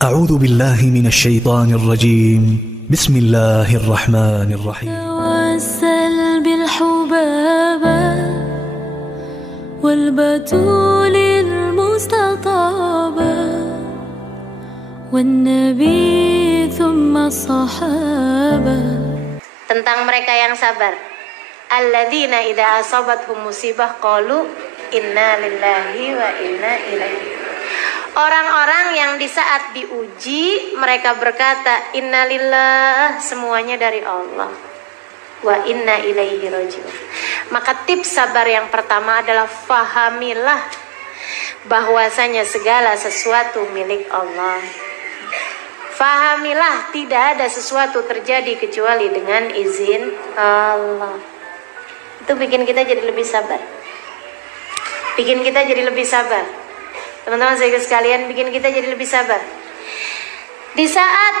أعوذ بالله من الشيطان الرجيم بسم الله الرحمن الرحيم توسل بالحبابة والبتول المستطابة والنبي ثم الصحابة. Tentang mereka yang sabar, alladzina idza asabathum musibah qalu inna lillahi wa inna ilaihi. Orang-orang yang di saat diuji mereka berkata innalillah, semuanya dari Allah, wa inna ilaihi rajiun. Maka tips sabar yang pertama adalah fahamilah bahwasanya segala sesuatu milik Allah. Fahamilah tidak ada sesuatu terjadi kecuali dengan izin Allah. Itu bikin kita jadi lebih sabar. Bikin kita jadi lebih sabar. Teman-teman saya sekalian, bikin kita jadi lebih sabar. Di saat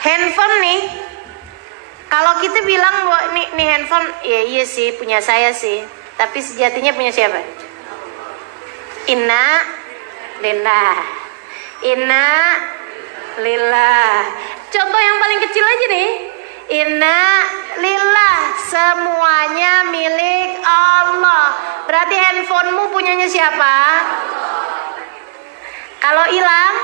handphone nih, kalau kita bilang bahwa nih handphone, ya iya sih punya saya sih, tapi sejatinya punya siapa? Inna lillah. Inna lillah. Contoh yang paling kecil aja nih. Inna lillah, semuanya milik Allah. Berarti handphonemu punyanya siapa? Kalau hilang,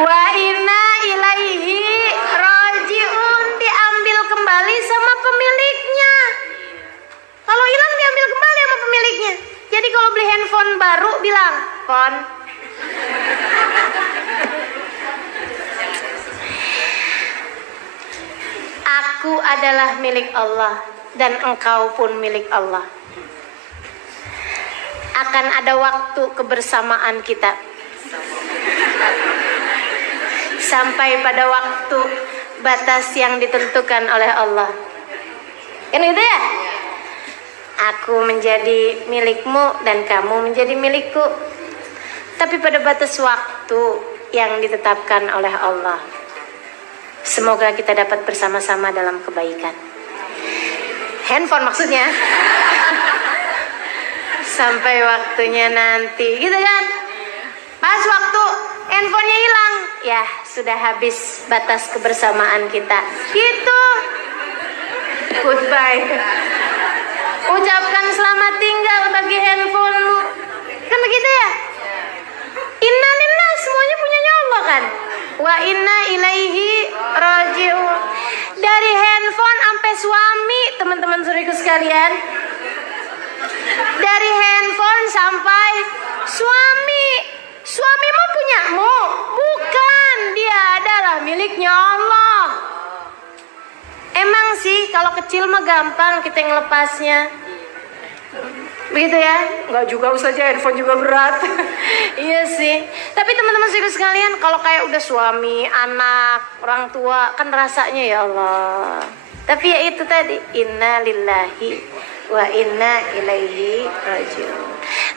wa inna ilaihi rajiun, diambil kembali sama pemiliknya. Kalau hilang diambil kembali sama pemiliknya. Jadi kalau beli handphone baru bilang, "Pon, aku adalah milik Allah dan engkau pun milik Allah. Akan ada waktu kebersamaan kita sampai pada waktu batas yang ditentukan oleh Allah." Kan gitu ya? Aku menjadi milikmu dan kamu menjadi milikku. Tapi pada batas waktu yang ditetapkan oleh Allah. Semoga kita dapat bersama-sama dalam kebaikan. Handphone maksudnya. Sampai waktunya nanti, gitu kan? Pas waktu handphonenya hilang, ya sudah habis batas kebersamaan kita. Gitu. Goodbye. Ucapkan selamat tinggal bagi handphonemu. Kan begitu ya? Inna lillah, semuanya punyanya Allah kan? Wa inna ilaihi rajiun. Dari handphone sampai suami, teman-teman saudaraku sekalian. Dari handphone sampai suami. Suami mau punyamu? Bukan, dia adalah miliknya Allah. Emang sih kalau kecil mah gampang kita ngelepasnya. Begitu ya? Enggak juga usah aja, handphone juga berat. Iya sih. Tapi teman-teman sekalian, kalau kayak udah suami, anak, orang tua, kan rasanya ya Allah. Tapi ya itu tadi, inna lillahi wa inna ilaihi rajiun.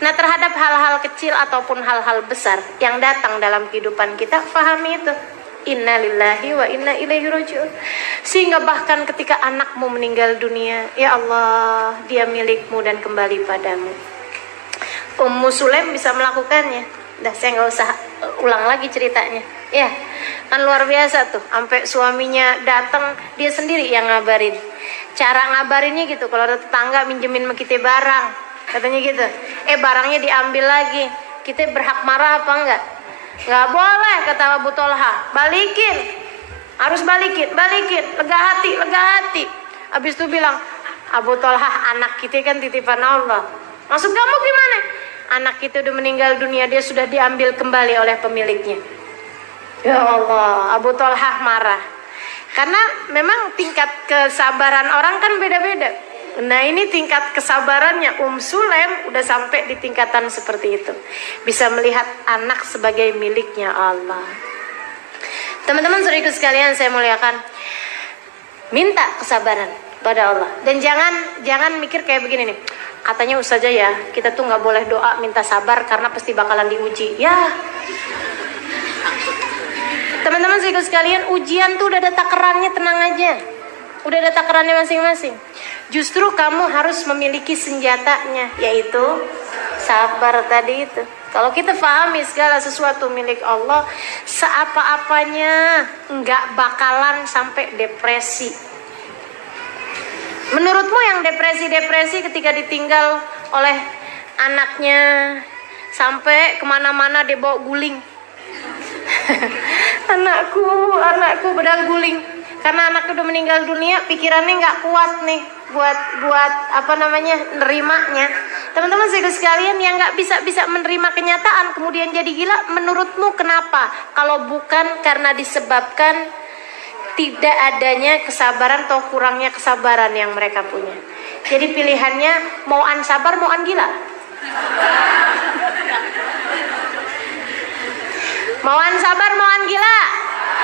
Nah, terhadap hal-hal kecil ataupun hal-hal besar yang datang dalam kehidupan kita, fahami itu. Inna lillahi wa inna ilaihi rajiun. Sehingga bahkan ketika anakmu meninggal dunia, ya Allah, dia milikmu dan kembali padamu. Ummu Sulaim bisa melakukannya. Dah, saya nggak usah ulang lagi ceritanya. Ya, kan luar biasa tuh. Sampai suaminya datang, dia sendiri yang ngabarin. Cara ngabarinnya gitu, kalau ada tetangga minjemin sama kita barang, katanya gitu. Barangnya diambil lagi. Kita berhak marah apa enggak? Nggak boleh, kata Abu Tolha. Balikin, harus balikin, lega hati. Habis itu bilang, Abu Tolha, anak kita kan titipan Allah. Maksud kamu gimana? Anak kita udah meninggal dunia, dia sudah diambil kembali oleh pemiliknya. Ya Allah, Abu Tolha marah. Karena memang tingkat kesabaran orang kan beda-beda. Nah, ini tingkat kesabarannya Sulaim udah sampai di tingkatan seperti itu. Bisa melihat anak sebagai miliknya Allah. Teman-teman saudaraku sekalian saya muliakan, minta kesabaran pada Allah. Dan jangan mikir kayak begini nih. Katanya ustazah ya, kita tuh nggak boleh doa minta sabar karena pasti bakalan diuji. Ya. Teman-teman saudaraku sekalian, ujian tuh udah ada takarannya, tenang aja. Udah ada takarannya masing-masing. Justru kamu harus memiliki senjatanya, yaitu Sabar tadi itu. Kalau kita pahami segala sesuatu milik Allah, seapa-apanya nggak bakalan sampai depresi. Menurutmu yang depresi ketika ditinggal oleh anaknya sampai kemana-mana dia bawa guling? anakku pedang guling. Karena anaknya udah meninggal dunia, pikirannya nggak kuat nih buat nerimanya. Teman-teman sekalian yang nggak bisa menerima kenyataan kemudian jadi gila, menurutmu kenapa? Kalau bukan karena disebabkan tidak adanya kesabaran atau kurangnya kesabaran yang mereka punya. Jadi pilihannya mau an sabar, mau an gila. Mau an sabar, mau an gila.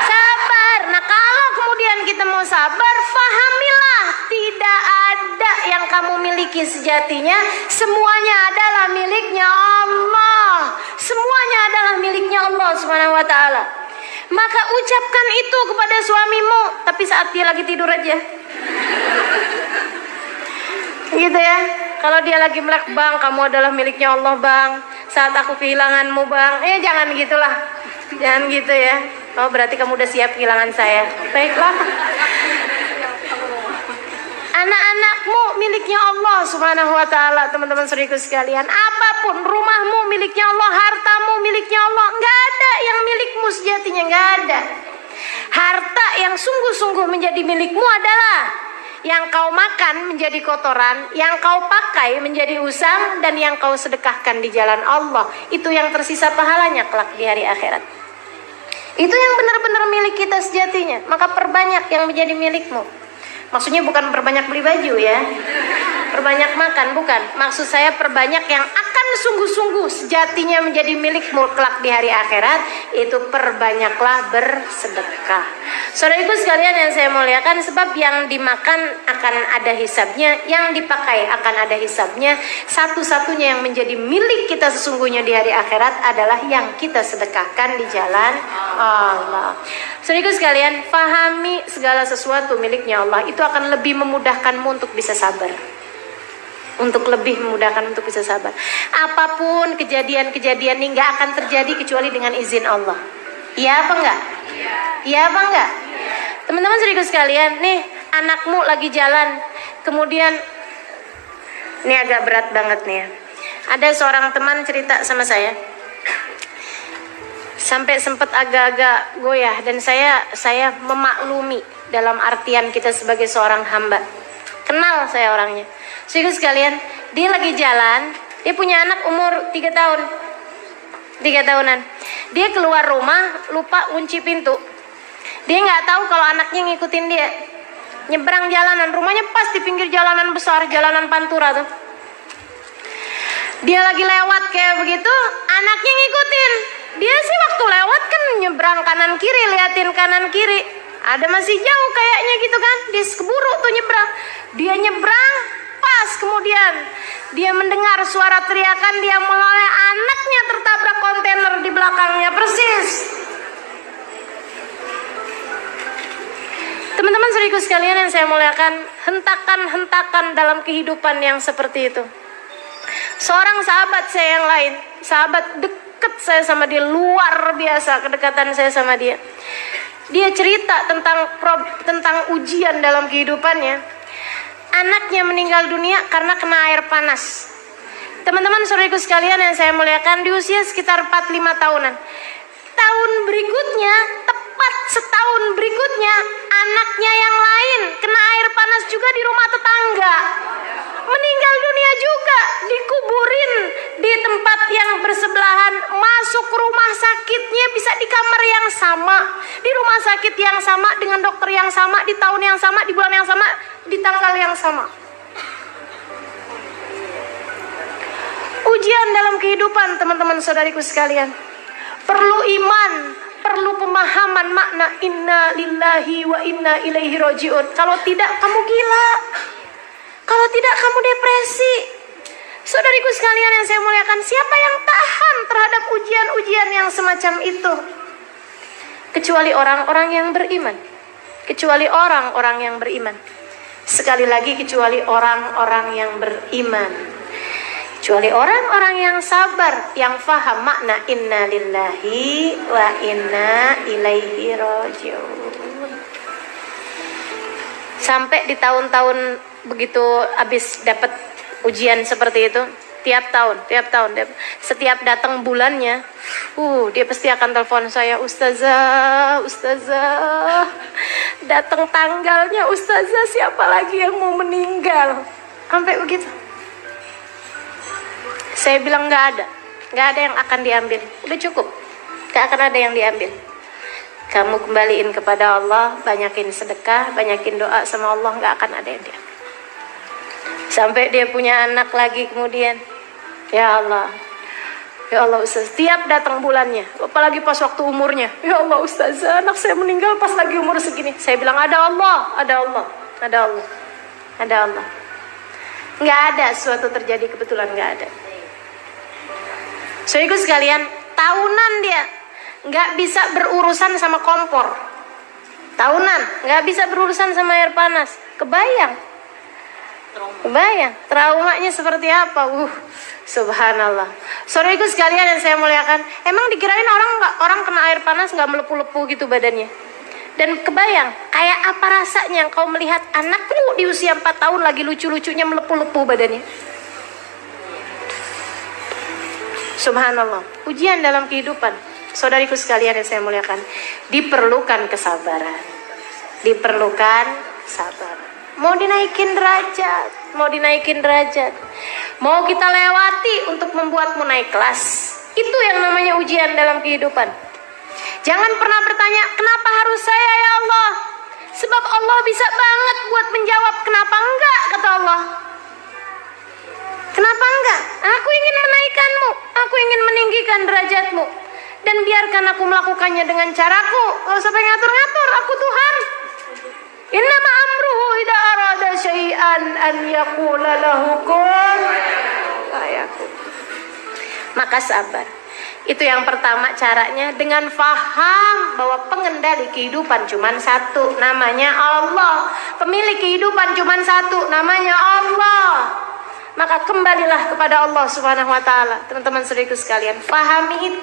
Sabar. Nah kalau kemudian kita mau sabar, fahamilah tidak ada yang kamu miliki sejatinya. Semuanya adalah miliknya Allah. Semuanya adalah miliknya Allah Subhanahu wa ta'ala. Maka ucapkan itu kepada suamimu, tapi saat dia lagi tidur aja. Gitu ya. Kalau dia lagi melek, bang, kamu adalah miliknya Allah, bang. Saat aku kehilanganmu, bang. Jangan gitulah. Jangan gitu ya. Oh, berarti kamu udah siap kehilangan saya. Baiklah. Anak-anakmu miliknya Allah Subhanahu wa ta'ala, teman-teman saudaraku sekalian. Apapun, rumahmu miliknya Allah, hartamu miliknya Allah. Enggak ada yang milikmu sejatinya, enggak ada. Harta yang sungguh-sungguh menjadi milikmu adalah yang kau makan menjadi kotoran, yang kau pakai menjadi usang, dan yang kau sedekahkan di jalan Allah. Itu yang tersisa pahalanya kelak di hari akhirat. Itu yang benar-benar milik kita sejatinya. Maka perbanyak yang menjadi milikmu. Maksudnya bukan perbanyak beli baju ya, perbanyak makan, bukan. Maksud saya perbanyak yang akan sungguh-sungguh sejatinya menjadi milikmu kelak di hari akhirat. Itu perbanyaklah bersedekah. Saudaraku sekalian yang saya muliakan, sebab yang dimakan akan ada hisabnya, yang dipakai akan ada hisabnya. Satu-satunya yang menjadi milik kita sesungguhnya di hari akhirat adalah yang kita sedekahkan di jalan Allah. Saudaraku sekalian, pahami segala sesuatu miliknya Allah. Itu akan lebih memudahkanmu untuk bisa sabar. Untuk lebih memudahkan untuk bisa sabar. Apapun kejadian-kejadian ini gak akan terjadi kecuali dengan izin Allah. Iya apa enggak? Iya apa enggak? Teman-teman saudaraku sekalian, nih anakmu lagi jalan, kemudian ini agak berat banget nih ya. Ada seorang teman cerita sama saya, sampai sempat agak-agak goyah, dan saya memaklumi dalam artian kita sebagai seorang hamba. Kenal saya orangnya. Saudaraku sekalian, dia lagi jalan, dia punya anak umur 3 tahun. 3 tahunan. Dia keluar rumah, lupa kunci pintu. Dia nggak tahu kalau anaknya ngikutin dia. Nyebrang jalanan, rumahnya pas di pinggir jalanan besar, jalanan Pantura tuh. Dia lagi lewat kayak begitu, anaknya ngikutin. Dia sih waktu lewat kan nyebrang kanan kiri, liatin kanan kiri. Ada masih jauh kayaknya gitu kan. Dia keburu tuh nyebrang. Dia nyebrang, pas kemudian dia mendengar suara teriakan, dia menoleh, anaknya tertabrak kontainer di belakangnya persis. Teman-teman saudaraku sekalian yang saya muliakan, hentakan-hentakan dalam kehidupan yang seperti itu. Seorang sahabat saya yang lain, sahabat dekat saya sama dia, luar biasa kedekatan saya sama dia. Dia cerita tentang ujian dalam kehidupannya. Anaknya meninggal dunia karena kena air panas. Teman-teman saudaraku sekalian yang saya muliakan, di usia sekitar 4-5 tahunan. Tahun berikutnya, tepat setahun berikutnya, anaknya yang lain kena air panas juga di rumah tetangga. Meninggal dunia juga, dikuburin di tempat yang bersebelahan, masuk rumah sakitnya bisa di kamar yang sama, di rumah sakit yang sama, dengan dokter yang sama, di tahun yang sama, di bulan yang sama, di tanggal yang sama. Ujian dalam kehidupan, teman-teman saudariku sekalian. Perlu iman, perlu pemahaman makna inna lillahi wa inna ilaihi rajiun. Kalau tidak kamu gila, kalau tidak kamu depresi. Saudariku sekalian yang saya muliakan, siapa yang tahan terhadap ujian-ujian yang semacam itu? Kecuali orang-orang yang beriman. Kecuali orang-orang yang beriman. Sekali lagi, kecuali orang-orang yang beriman. Kecuali orang-orang yang sabar, yang faham makna inna lillahi wa inna ilaihi rajiun. Sampai di tahun-tahun begitu habis dapat ujian seperti itu, tiap tahun, setiap datang bulannya, dia pasti akan telepon saya, ustazah, datang tanggalnya, ustazah, siapa lagi yang mau meninggal, sampai begitu. Saya bilang nggak ada yang akan diambil, udah cukup, nggak akan ada yang diambil. Kamu kembaliin kepada Allah, banyakin sedekah, banyakin doa sama Allah, nggak akan ada yang diambil. Sampai dia punya anak lagi kemudian, ya Allah Ustaz, tiap datang bulannya, apalagi pas waktu umurnya, ya Allah Ustaz, anak saya meninggal pas lagi umur segini. Saya bilang ada Allah. Nggak ada suatu terjadi kebetulan, nggak ada. So ikut sekalian, tahunan dia nggak bisa berurusan sama kompor, tahunan nggak bisa berurusan sama air panas. Kebayang traumanya seperti apa? Subhanallah. Saudaraku sekalian yang saya muliakan, emang dikirain orang kena air panas nggak melepuh-lepuh gitu badannya? Dan kebayang kayak apa rasanya kau melihat anakmu di usia 4 tahun lagi lucu-lucunya melepuh-lepuh badannya? Subhanallah. Ujian dalam kehidupan, saudariku sekalian yang saya muliakan, diperlukan kesabaran. Mau dinaikin derajat, mau kita lewati untuk membuatmu naik kelas. Itu yang namanya ujian dalam kehidupan. Jangan pernah bertanya, kenapa harus saya ya Allah? Sebab Allah bisa banget buat menjawab. Kenapa enggak, kata Allah. Kenapa enggak? Aku ingin menaikkanmu, aku ingin meninggikan derajatmu. Dan biarkan aku melakukannya dengan caraku. Gak usah pengen ngatur-ngatur, aku Tuhan. Innama amruhu idza arada syai'an an yaqula lahu kun fayakun. Maka sabar. Itu yang pertama caranya, dengan faham bahwa pengendali kehidupan cuma satu, namanya Allah. Pemilik kehidupan cuma satu, namanya Allah. Maka kembalilah kepada Allah Subhanahu wa taala. Teman-teman saudaraku sekalian, fahami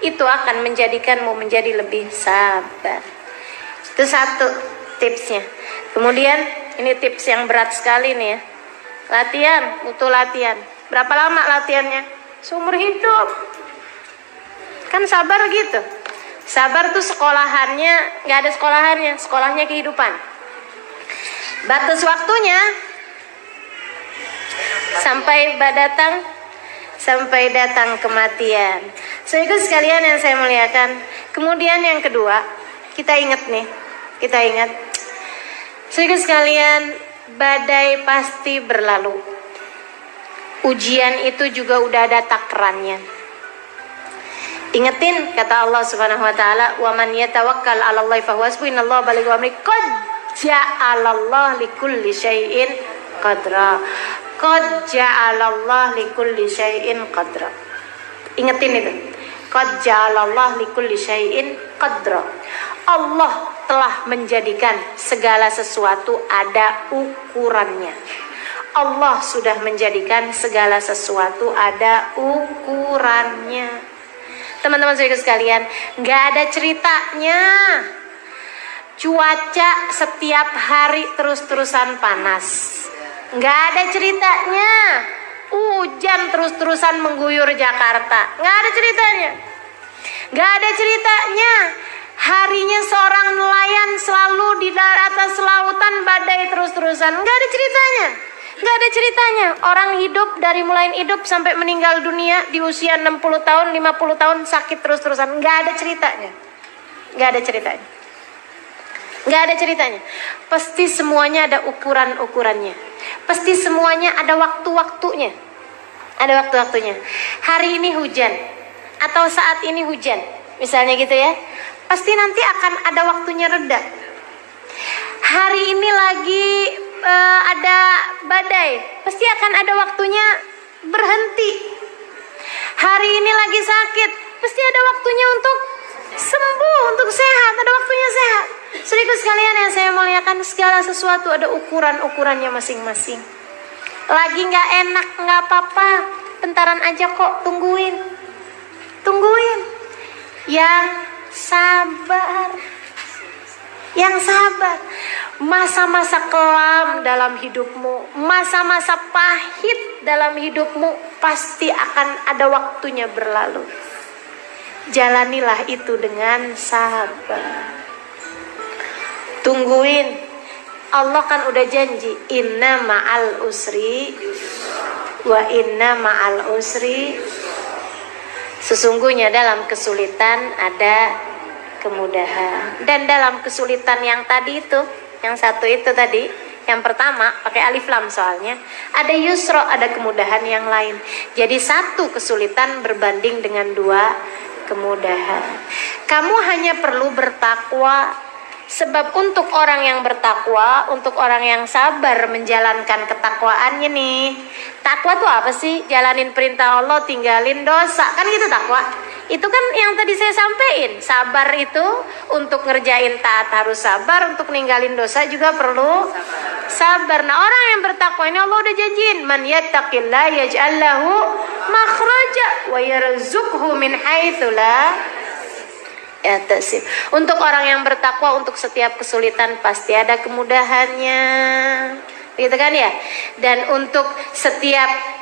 itu akan menjadikanmu menjadi lebih sabar. Itu satu tipsnya. Kemudian ini tips yang berat sekali nih ya. Butuh latihan. Berapa lama latihannya? Seumur hidup. Kan sabar gitu. Sabar tuh sekolahannya, nggak ada sekolahannya, sekolahnya kehidupan. Batas waktunya sampai datang kematian. Saudara sekalian yang saya muliakan. Kemudian yang kedua, kita ingat. Saudara sekalian, badai pasti berlalu. Ujian itu juga udah ada takarannya. Ingetin kata Allah Subhanahu wa taala, "Wa man yatawakkal 'alallahi fahuwa hasbuh, innallaha balighu amri, qad ja'alallahu likulli syai'in qadra." Qad ja'alallahu likulli syai'in qadra. Ingetin itu. Qad ja'alallahu likulli syai'in qadra. Allah telah menjadikan segala sesuatu ada ukurannya. Allah sudah menjadikan segala sesuatu ada ukurannya. Teman-teman saudara sekalian, nggak ada ceritanya cuaca setiap hari terus-terusan panas. Nggak ada ceritanya hujan terus-terusan mengguyur Jakarta. Nggak ada ceritanya. Nggak ada ceritanya harinya seorang nelayan selalu di atas lautan badai terus-terusan. Nggak ada ceritanya. Nggak ada ceritanya orang hidup dari mulai hidup sampai meninggal dunia di usia 60 tahun, 50 tahun sakit terus-terusan. Nggak ada ceritanya. Nggak ada ceritanya. Nggak ada ceritanya. Pasti semuanya ada ukuran-ukurannya. Pasti semuanya ada waktu-waktunya. Ada waktu-waktunya. Hari ini hujan atau saat ini hujan, misalnya gitu ya. Pasti nanti akan ada waktunya reda. Hari ini lagi ada badai, pasti akan ada waktunya berhenti. Hari ini lagi sakit, pasti ada waktunya untuk sembuh, untuk sehat, ada waktunya sehat. Saudaraku sekalian yang saya muliakan, segala sesuatu ada ukuran-ukurannya masing-masing. Lagi nggak enak, nggak apa-apa. bentaran aja kok, tungguin. Tungguin. Yang sabar. Yang sabar. Masa-masa kelam dalam hidupmu, masa-masa pahit dalam hidupmu pasti akan ada waktunya berlalu. Jalanilah itu dengan sabar. Tungguin. Allah kan udah janji, inna ma'al usri wa inna ma'al usri. Sesungguhnya dalam kesulitan ada kemudahan. Dan dalam kesulitan yang tadi itu, yang satu itu tadi, yang pertama pakai alif lam soalnya, ada yusro, ada kemudahan yang lain. Jadi satu kesulitan berbanding dengan dua kemudahan. Kamu hanya perlu bertakwa. Sebab untuk orang yang bertakwa, untuk orang yang sabar menjalankan ketakwaannya nih. Takwa tuh apa sih? Jalanin perintah Allah, tinggalin dosa. Kan gitu takwa. Itu kan yang tadi saya sampaikan. Sabar itu untuk ngerjain taat harus sabar, untuk ninggalin dosa juga perlu sabar. Nah, orang yang bertakwa ini Allah udah janjiin, man yattaqillah yaj'al lahu makhraja wa yarzuqhu min haitsu la yahtasib. Untuk orang yang bertakwa, untuk setiap kesulitan pasti ada kemudahannya, gitu kan ya. Dan untuk setiap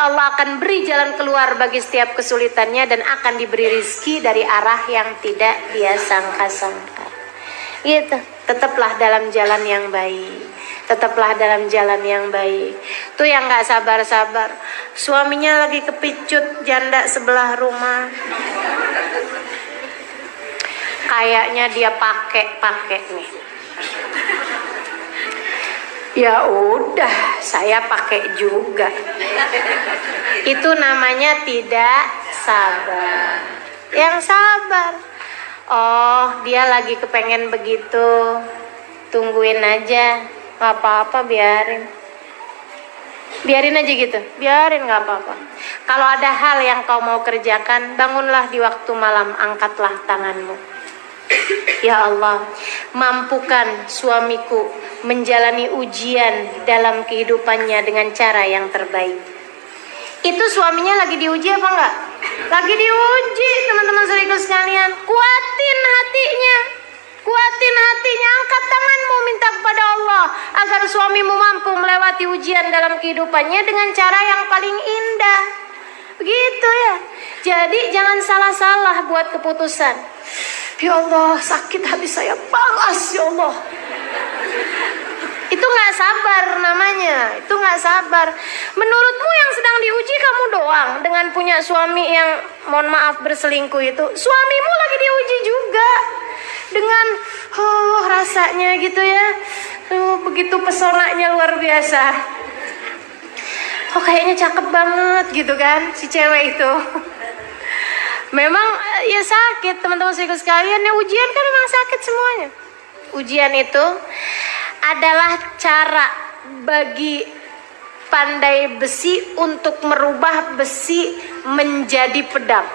Allah akan beri jalan keluar bagi setiap kesulitannya, dan akan diberi rizki dari arah yang tidak dia sangka-sangka. Gitu. Tetaplah dalam jalan yang baik. Tetaplah dalam jalan yang baik. Tuh yang nggak sabar-sabar, suaminya lagi kepicut janda sebelah rumah. Kayaknya dia pakai nih. Ya udah, saya pakai juga. Itu namanya tidak sabar. Yang sabar, oh dia lagi kepengen begitu, tungguin aja, nggak apa-apa, biarin aja gitu, biarin, nggak apa-apa. Kalau ada hal yang kau mau kerjakan, bangunlah di waktu malam, angkatlah tanganmu. Ya Allah, mampukan suamiku menjalani ujian dalam kehidupannya dengan cara yang terbaik. Itu suaminya lagi diuji apa enggak? Lagi diuji, teman-teman saudaraku sekalian. Kuatin hatinya, angkat tanganmu, minta kepada Allah agar suamimu mampu melewati ujian dalam kehidupannya dengan cara yang paling indah. Begitu ya. Jadi jangan salah-salah buat keputusan. Ya Allah, sakit hati saya, balas ya Allah. Itu gak sabar namanya. Itu gak sabar. Menurutmu yang sedang diuji kamu doang dengan punya suami yang mohon maaf berselingkuh itu. Suamimu lagi diuji juga dengan rasanya gitu ya. Begitu pesonanya luar biasa. Kayaknya cakep banget gitu kan si cewek itu. Memang ya sakit, teman-teman saudara sekalian. Ya ujian kan memang sakit semuanya. Ujian itu adalah cara bagi pandai besi untuk merubah besi menjadi pedang.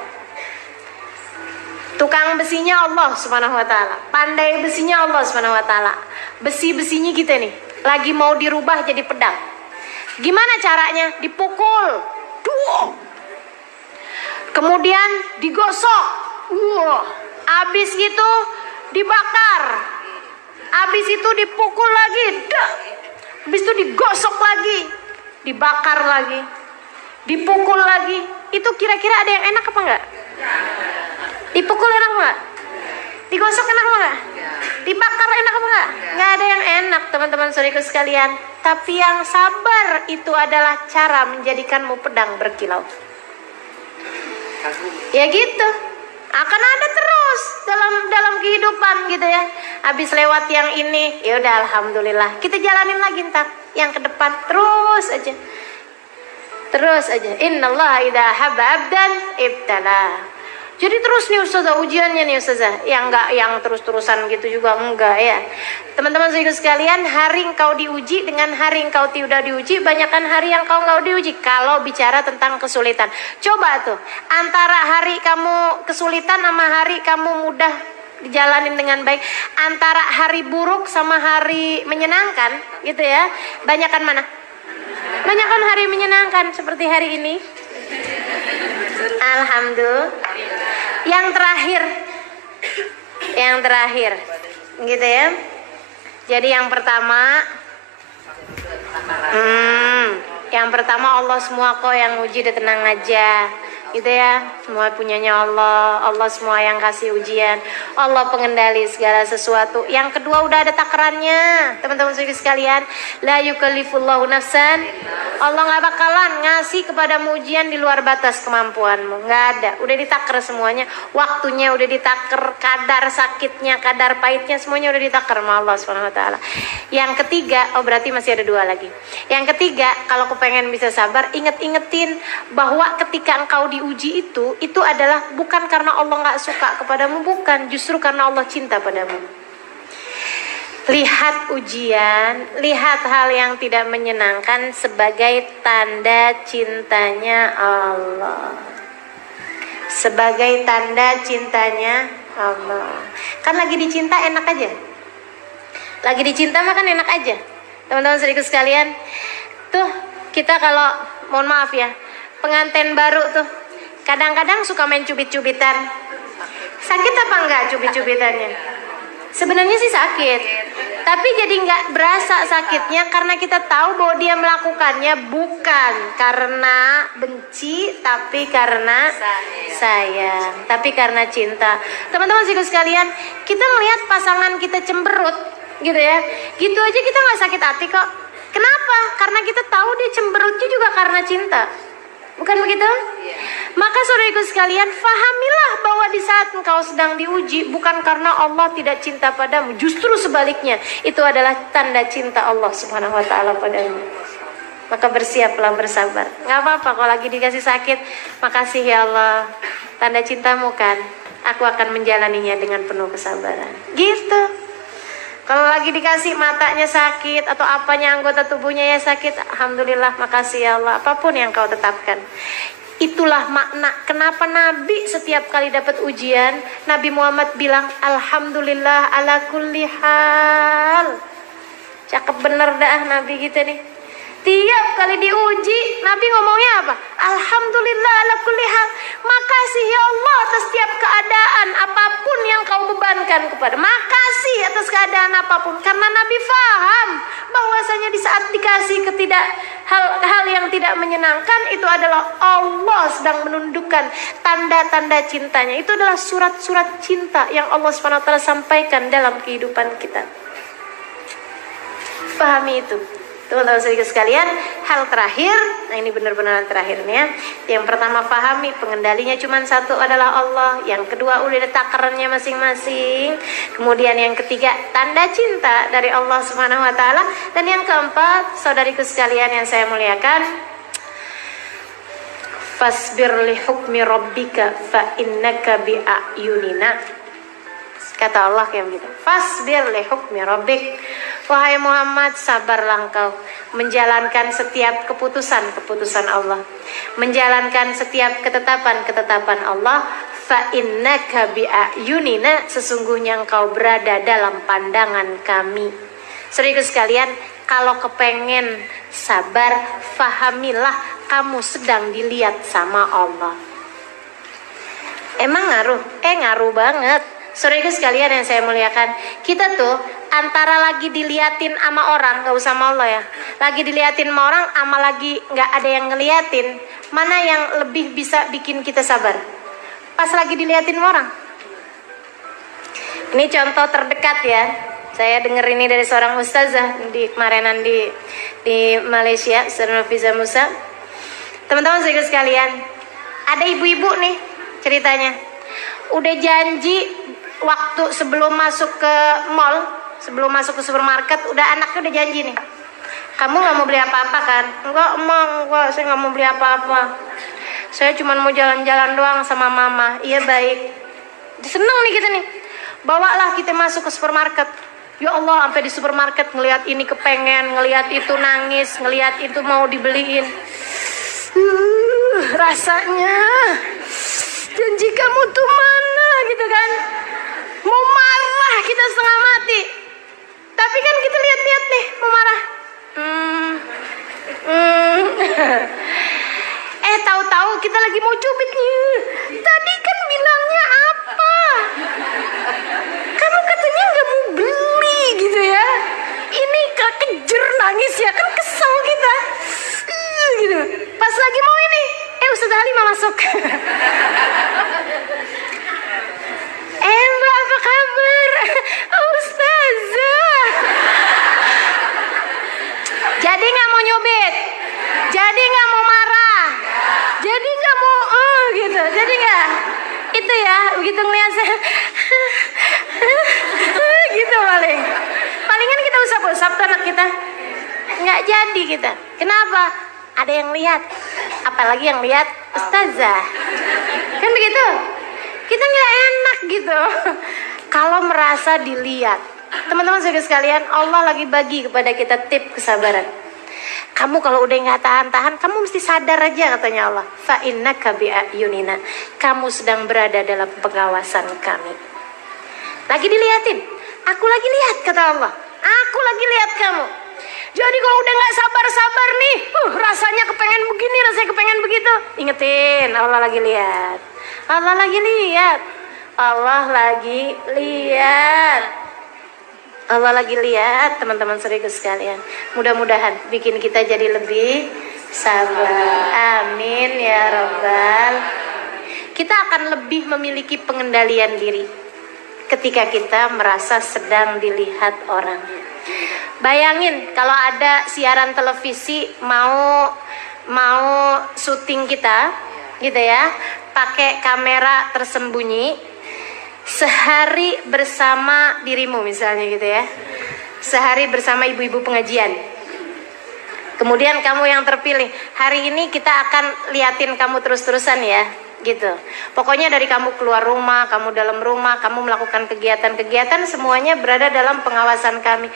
Tukang besinya Allah Subhanahu wa taala, pandai besinya Allah Subhanahu wa taala. Besi-besinya kita nih lagi mau dirubah jadi pedang. Gimana caranya? Dipukul. Duh. Kemudian digosok. Habis itu dibakar. Habis itu dipukul lagi. Habis itu digosok lagi. Dibakar lagi. Dipukul lagi. Itu kira-kira ada yang enak apa enggak? Dipukul enak enggak? Digosok enak enggak? Dibakar enak apa enggak? Enggak ada yang enak, teman-teman saudaraku sekalian. Tapi yang sabar itu adalah cara menjadikanmu pedang berkilau. Ya gitu. Akan ada terus dalam kehidupan gitu ya. Habis lewat yang ini, ya udah alhamdulillah. Kita jalanin lagi ntar yang ke depan, terus aja. Terus aja. Innallaha idza habba 'abdan ibtala. Jadi terus nih ustazah ujiannya nih ustazah. Yang terus-terusan gitu juga enggak ya. Teman-teman saudara sekalian, hari engkau diuji dengan hari engkau tidak diuji, banyakkan hari yang kau enggak diuji. Kalau bicara tentang kesulitan, coba tuh antara hari kamu kesulitan sama hari kamu mudah dijalanin dengan baik, antara hari buruk sama hari menyenangkan gitu ya, banyakkan mana? Banyak kan hari menyenangkan seperti hari ini. Alhamdulillah. Yang terakhir, gitu ya. Jadi yang pertama, Allah semua kok yang uji, udah tenang aja, gitu ya. Semua punyanya Allah semua yang kasih ujian, Allah pengendali segala sesuatu. Yang kedua udah ada takarannya, teman-teman sekalian. La yukallifullahu nafsan, Allah nggak bakalan ngasih kepadamu ujian di luar batas kemampuanmu, nggak ada. Udah ditakar semuanya, waktunya udah ditakar, kadar sakitnya, kadar pahitnya, semuanya udah ditakar sama Allah Subhanahu Wa Taala. Yang ketiga, berarti masih ada 2 lagi. Yang ketiga, kalau kepengen bisa sabar, ingetin bahwa ketika engkau diuji itu adalah bukan karena Allah nggak suka kepadamu, bukan, justru karena Allah cinta padamu. Lihat ujian, lihat hal yang tidak menyenangkan sebagai tanda cintanya Allah. Sebagai tanda cintanya Allah. Kan lagi dicinta enak aja. Lagi dicinta mah kan enak aja. Teman-teman saudaraku sekalian, tuh kita kalau, mohon maaf ya, pengantin baru tuh kadang-kadang suka main cubit-cubitan. Sakit apa enggak cubit-cubitannya? Sebenarnya sih sakit, tapi jadi nggak berasa sakitnya karena kita tahu bahwa dia melakukannya bukan karena benci, tapi karena sayang, tapi karena cinta. Teman-teman sekalian, kita melihat pasangan kita cemberut, gitu ya, gitu aja kita nggak sakit hati kok. Kenapa? Karena kita tahu dia cemberutnya juga karena cinta. Bukan begitu? Maka saudaraku sekalian, fahamilah bahwa di saat engkau sedang diuji bukan karena Allah tidak cinta padamu, justru sebaliknya, itu adalah tanda cinta Allah Subhanahu Wa Taala padamu. Maka bersiaplah bersabar. Gak apa-apa kalau lagi dikasih sakit, makasih ya Allah, tanda cintamu kan, aku akan menjalaninya dengan penuh kesabaran. Gitu. Kalau lagi dikasih matanya sakit atau apanya anggota tubuhnya ya sakit, alhamdulillah, makasih ya Allah, apapun yang kau tetapkan. Itulah makna kenapa Nabi setiap kali dapat ujian, Nabi Muhammad bilang alhamdulillah ala kulli hal. Cakep bener dah Nabi kita nih. Tiap kali diuji, Nabi ngomongnya apa? Alhamdulillah ala kulli hal. Makasih ya Allah atas setiap keadaan apapun yang kau bebankan kepada. Makasih atas keadaan apapun. Karena Nabi faham bahwasanya di saat dikasih hal yang tidak menyenangkan, itu adalah Allah sedang menundukkan tanda-tanda cintanya. Itu adalah surat-surat cinta yang Allah SWT sampaikan dalam kehidupan kita. Pahami itu. Teman-teman sekalian, hal terakhir, nah ini benar-benar terakhirnya. Yang pertama, pahami pengendalinya cuma satu adalah Allah. Yang kedua, udah ada takarannya masing-masing. Kemudian yang ketiga, tanda cinta dari Allah Subhanahu Wa Taala. Dan yang keempat, saudariku sekalian yang saya muliakan, fasbir li hukmi rabbika fa innaka bi a'yunina. Kata Allah kayak begitu. Fasbir li hukmi rabbik. Wahai Muhammad, sabarlah engkau menjalankan setiap keputusan Allah, menjalankan setiap ketetapan Allah. Fa innaka bi a'yunina, sesungguhnya engkau berada dalam pandangan kami. Saudaraku sekalian, kalau kepengen sabar, fahamilah kamu sedang dilihat sama Allah. Emang ngaruh? Ngaruh banget. Saudaraku sekalian yang saya muliakan, kita tuh antara lagi diliatin sama orang, gak usah sama Allah ya, lagi diliatin sama orang sama lagi gak ada yang ngeliatin, mana yang lebih bisa bikin kita sabar? Pas lagi diliatin sama orang. Ini contoh terdekat ya, saya dengar ini dari seorang ustazah di kemarinan di Malaysia, Ustazah Nafisa Musa. Teman-teman sekalian, ada ibu-ibu nih ceritanya, udah janji waktu sebelum masuk ke mall, sebelum masuk ke supermarket, udah anaknya udah janji nih, kamu nggak mau beli apa-apa kan? Enggak, saya nggak mau beli apa-apa, saya cuma mau jalan-jalan doang sama mama. Iya baik, seneng nih kita nih, bawalah kita masuk ke supermarket. Ya Allah, sampai di supermarket ngelihat ini kepengen, ngelihat itu nangis, ngelihat itu mau dibeliin. Rasanya janji kamu tuh mana gitu kan? Mau marah kita setengah mati, tapi kan kita lihat-lihat nih mau marah. ya, begitu ngeliat saya gitu palingan kita usap-usap tuh anak kita, nggak jadi kita. Kenapa? Ada yang lihat, apalagi yang lihat ustazah, kan begitu. Kita nggak enak gitu kalau merasa dilihat. Teman-teman saudara sekalian, Allah lagi bagi kepada kita tip kesabaran. Kamu kalau udah nggak tahan-tahan, kamu mesti sadar aja katanya Allah. Fa innaka bi'ayunina, kamu sedang berada dalam pengawasan kami. Lagi dilihatin, aku lagi lihat kata Allah. Aku lagi lihat kamu. Jadi kalau udah nggak sabar-sabar nih, rasanya kepengen begini, rasanya kepengen begitu. Ingetin, Allah lagi lihat. Allah lagi lihat. Allah lagi lihat. Allah lagi lihat, teman-teman saudaraku sekalian. Mudah-mudahan bikin kita jadi lebih sabar. Amin ya Rabbal. Kita akan lebih memiliki pengendalian diri ketika kita merasa sedang dilihat orang. Bayangin kalau ada siaran televisi mau syuting kita, gitu ya, pakai kamera tersembunyi, sehari bersama dirimu misalnya gitu ya, sehari bersama ibu-ibu pengajian. Kemudian kamu yang terpilih, hari ini kita akan liatin kamu terus-terusan ya, gitu. Pokoknya dari kamu keluar rumah, kamu dalam rumah, kamu melakukan kegiatan-kegiatan, semuanya berada dalam pengawasan kami.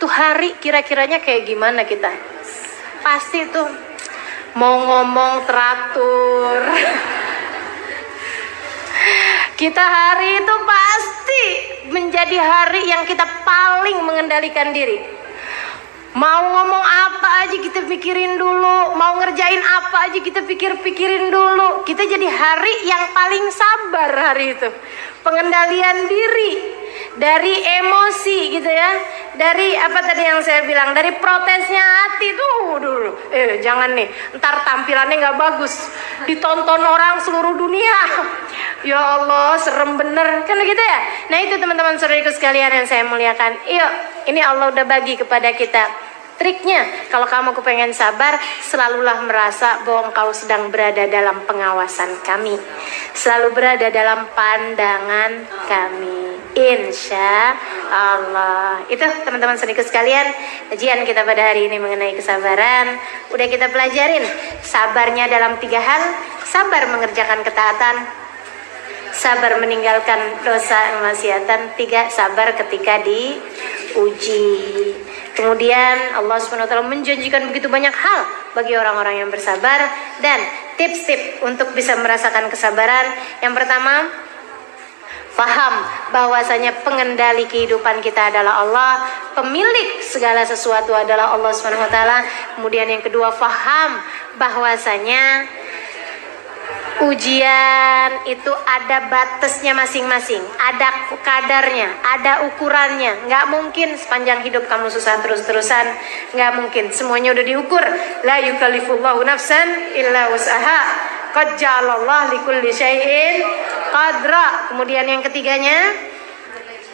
Tuh hari kira-kiranya kayak gimana kita? Pasti tuh mau ngomong teratur. Kita hari itu pasti menjadi hari yang kita paling mengendalikan diri. Mau ngomong apa aja kita pikirin dulu, mau ngerjain apa aja kita pikirin dulu. Kita jadi hari yang paling sabar hari itu. Pengendalian diri dari emosi gitu ya, dari apa tadi yang saya bilang, dari protesnya hati tuh dulu. Jangan nih, ntar tampilannya nggak bagus, ditonton orang seluruh dunia. Ya Allah, serem bener kan gitu ya. Nah itu teman-teman saudaraku sekalian yang saya muliakan. Yuk, ini Allah udah bagi kepada kita triknya. Kalau kamu kepengen sabar, selalulah merasa bahwa engkau sedang berada dalam pengawasan kami, selalu berada dalam pandangan kami, insya Allah. Itu teman-teman saudaraku sekalian, kajian kita pada hari ini mengenai kesabaran. Udah kita pelajarin sabarnya dalam 3 hal: sabar mengerjakan ketaatan, sabar meninggalkan dosa kemaksiatan, 3 sabar ketika diuji. Kemudian Allah SWT menjanjikan begitu banyak hal bagi orang-orang yang bersabar, dan tips-tips untuk bisa merasakan kesabaran. Yang pertama, faham bahwasanya pengendali kehidupan kita adalah Allah, pemilik segala sesuatu adalah Allah SWT. Kemudian yang kedua, faham bahwasanya ujian itu ada batasnya masing-masing, ada kadarnya, ada ukurannya. Nggak mungkin sepanjang hidup kamu susah terus-terusan, nggak mungkin. Semuanya udah diukur. La yukallifullahu nafsan illa wus'aha, qad ja'alallahu likulli syai'in qadra. Kemudian yang ketiganya,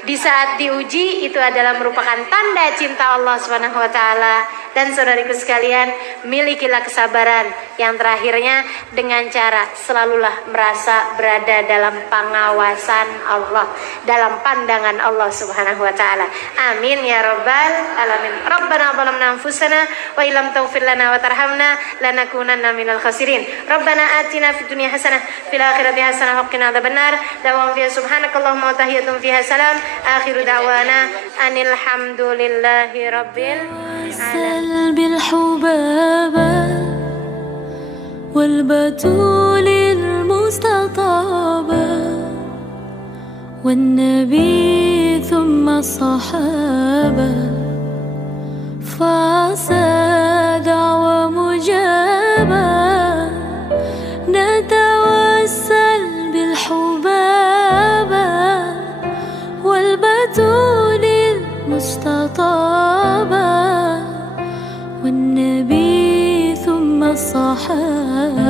di saat diuji itu adalah merupakan tanda cinta Allah Subhanahu wa taala. Dan saudariku sekalian, milikilah kesabaran. Yang terakhirnya, dengan cara selalulah merasa berada dalam pengawasan Allah, dalam pandangan Allah Subhanahu wa taala. Amin ya rabbal alamin. Rabbana zalamna anfusana wa illam taghfir lana wa tarhamna lanakunanna minal khasirin. Rabbana atina fid dunya hasanah fil akhirati hasanah wa qina adzabannar. Da'wa fiha subhanakallahumma wa tahiyyatun fiha salam. Akhiru da'wana anil hamdulillahi rabbil alamin. بالحبابة والبتول المستطابة والنبي ثم الصحابة فعسى دعوة مجابة نتوسل بالحبابة والبتول المستطابة والنبي ثم الصحابة